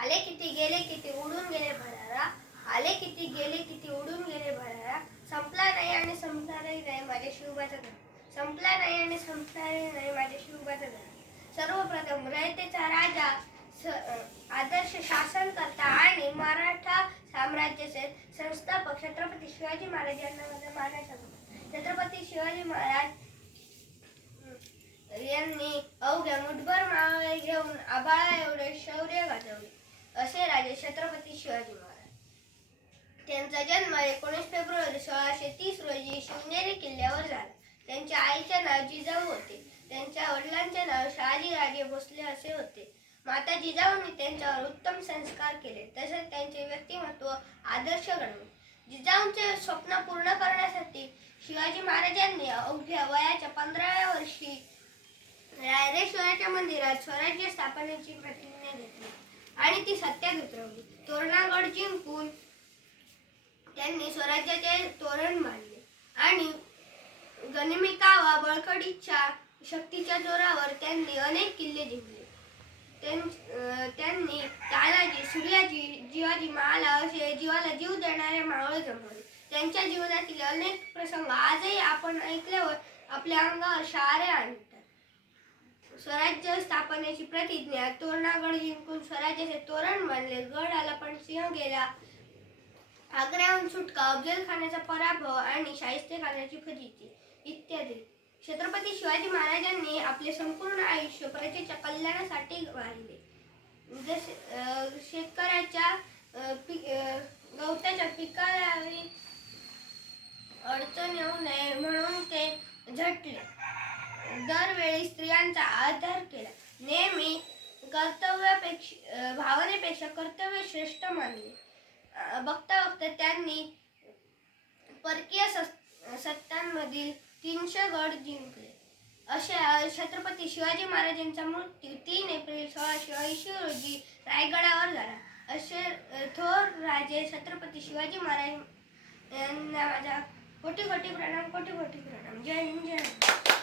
आले किती गेले किती उडून गेले भरारा, आले किती गेले किती उडून गेले भरारा, संपला नाही आणि संपणारही नाही माझ्या शिवबाचा धडा, संपला नाही आणि संपणारही नाही माझ्या शिवबाचा धडा. सर्वप्रथम रयतेचा राजा, आदर्श शासन करता आणि मराठा साम्राज्याचे संस्थापक छत्रपती शिवाजी महाराज यांना माझा मानाचा मुजरा. छत्रपती शिवाजी महाराज यांनी अवघ्या मुठभर मावळे घेऊन आबाळा एवढे शौर्य गाजवले असे राजे छत्रपती शिवाजी महाराज. त्यांचा जन्म 19 फेब्रुवारी 1630 रोजी शिवनेरी किल्ल्यावर झाला. त्यांच्या आईचे नाव जिजाऊ होते. त्यांच्या वडिलांचे नाव शहाजीराजे भोसले असे होते. माता जिजाऊंनी त्यांच्यावर उत्तम संस्कार केले, तसेच त्यांचे व्यक्तिमत्व आदर्श घडवले. जिजाऊंचे स्वप्न पूर्ण करण्यासाठी शिवाजी महाराजांनी अवघ्या वयाच्या 15व्या वर्षी रायरेश्वराच्या मंदिरात स्वराज्य स्थापनेची प्रतिज्ञा घेतली आणि ती सत्यात उतरवली. तोरणागड जिंकून त्यांनी स्वराज्याचे तोरण बांधले आणि गनिमी-कावा बळकटीच्या शक्तीच्या जोरावर त्यांनी अनेक किल्ले जिंकले. त्यांनी तानाजी, सूर्याजी, जिवाजी, महाला असे जीवाला जीव देणारे मावळे जमवले. त्यांच्या जीवनातील अनेक प्रसंग आजही आपण ऐकल्यावर आपल्या अंगावर शहारे आणतात. स्वराज्य स्थापनेची प्रतिज्ञा, तोरणागड जिंकून स्वराज्याचे तोरण बांधले, गड आला पण सिंह गेला, आग्र्याहून सुटका, अफजलखानाचा पराभव आणि शाहिस्तेखानाची फजिती इत्यादी. छत्रपती शिवाजी महाराजांनी आपले संपूर्ण आयुष्य प्रजेच्या कल्याणासाठी वाहिले. जसे शेतकऱ्याच्या गवताच्या पिकाला अडचण येऊ नये म्हणून ते झटले. दरवेळी स्त्रियांचा आदर केला. नेहमी भावनेपेक्षा कर्तव्य श्रेष्ठ मानले. बघता बघता त्यांनी परकीय सत्तांमधील 300 गड जिंकले. अशा छत्रपती शिवाजी महाराजांचा मृत्यू 3 एप्रिल 1680 रोजी रायगडावर झाला. असे थोर राजे छत्रपती शिवाजी महाराज यांना माझा कोटी कोटी प्रणाम, कोटी कोटी प्रणाम. जय हिंद, जय हिंद.